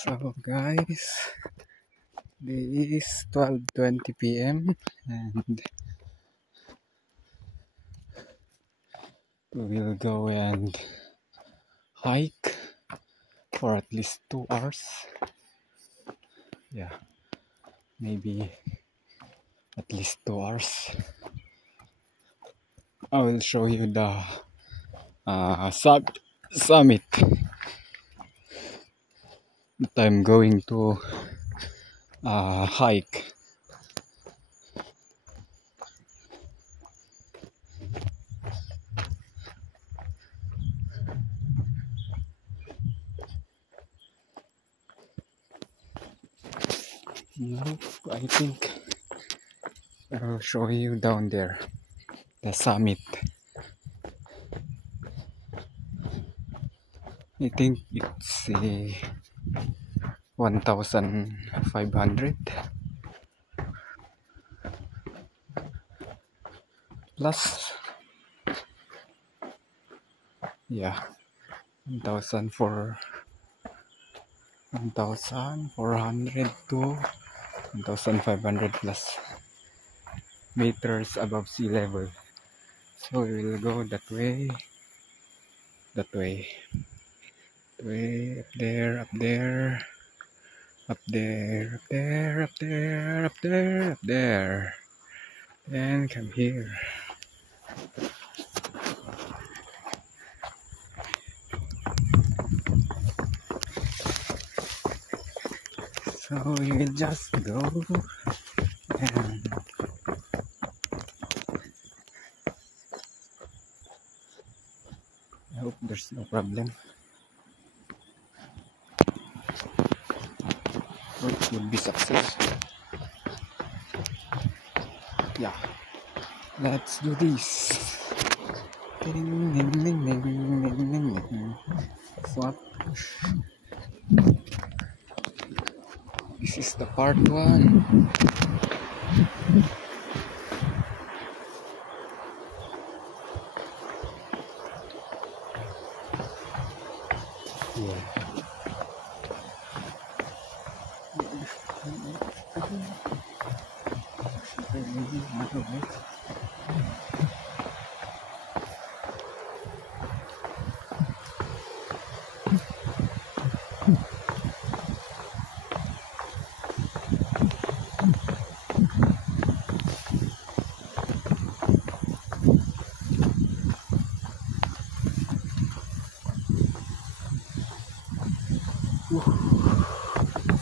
So guys, it is 12:20 p.m. and we will go and hike for at least 2 hours. Yeah, maybe at least 2 hours. I will show you the summit that I'm going to hike. Nope, I think I'll show you down there, the summit. I think it's 1,500 plus. Yeah, 1,400 to 1,500 plus meters above sea level. So we will go that way, up there, up there, up there, up there, up there, up there, up there, and come here. So you will just go and I hope there's no problem. It will be successful. Yeah, let's do this. Ding, ding, ding, ding, ding, ding, ding. Swap. This is the part 1. Yeah.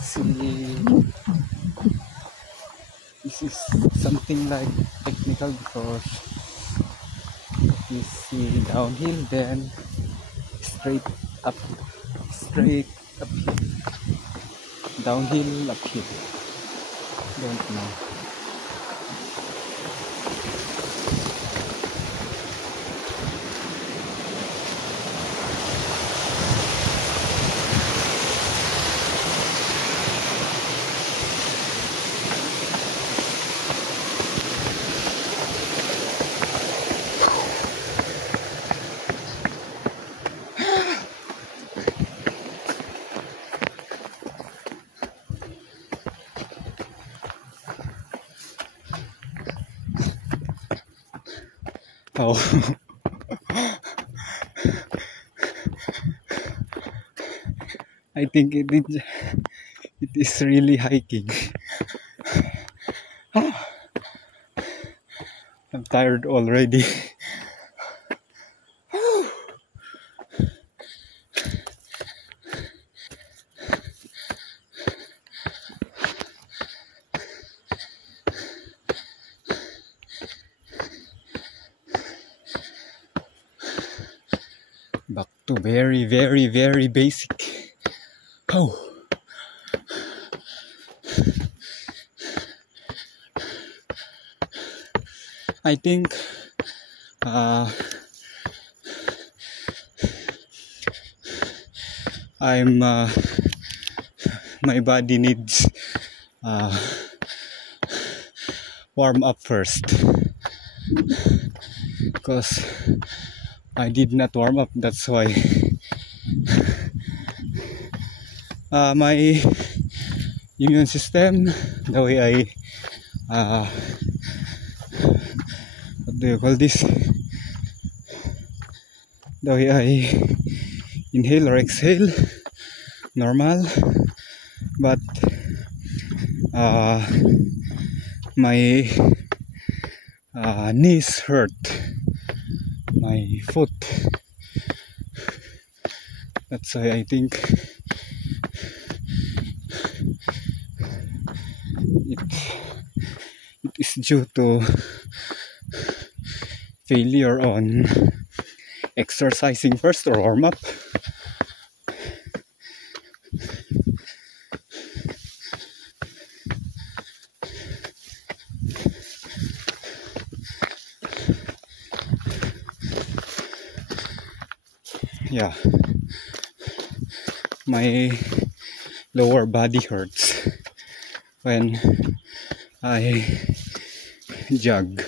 See, this is something like technical because you see downhill, then straight up, downhill, uphill. Don't know. Oh. I think it is really hiking. I'm tired already. Back to very, very, very basic. Oh. I think my body needs warm up first because I did not warm up. That's why my immune system, the way I what do you call this, the way I inhale or exhale, normal. But my knees hurt, my foot. That's why I think it is due to failure on exercising first or warm up. Yeah, my lower body hurts when I jog.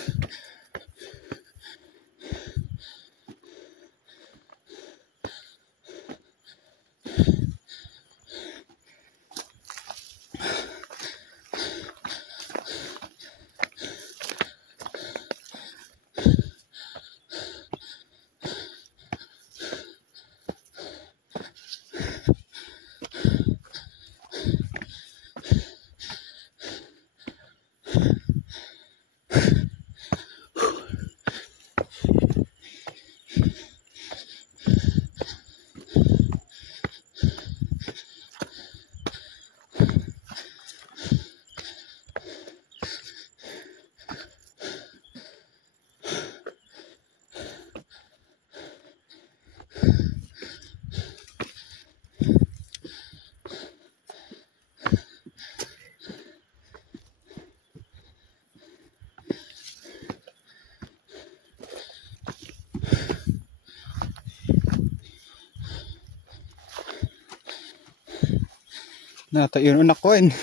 Nata yung anak ko yung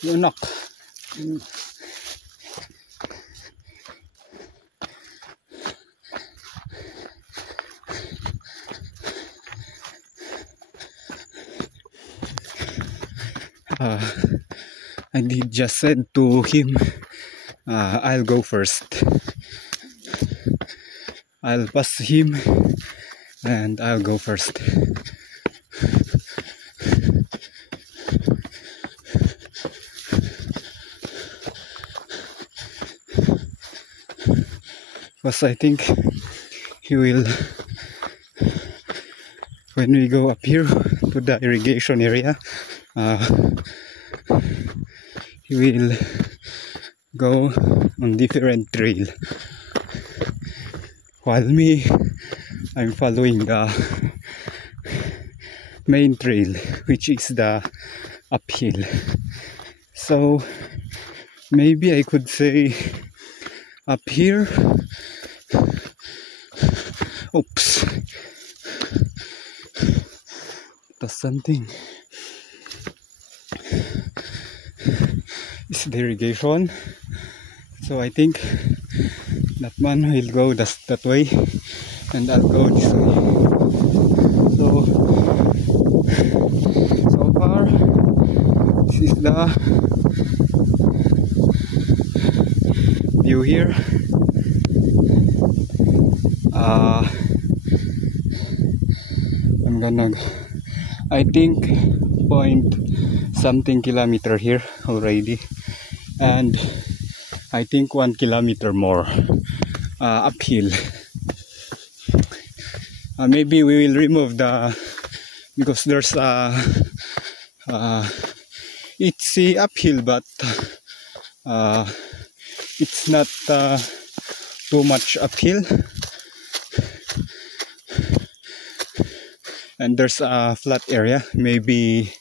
anak. I did just said to him, I'll go first. I'll pass him and I'll go first. Because I think he will, when we go up here to the irrigation area, he will go on different trail, while me, I'm following the main trail, which is the uphill. So maybe I could say up here, oops, that's something. It's the irrigation, so I think that man will go that way and I'll go this way. So far this is the view here. I'm gonna, I think, point something kilometer here already, and I think 1 kilometer more uphill. Maybe we will remove the, because there's it's uphill, but it's not too much uphill, and there's a flat area. Maybe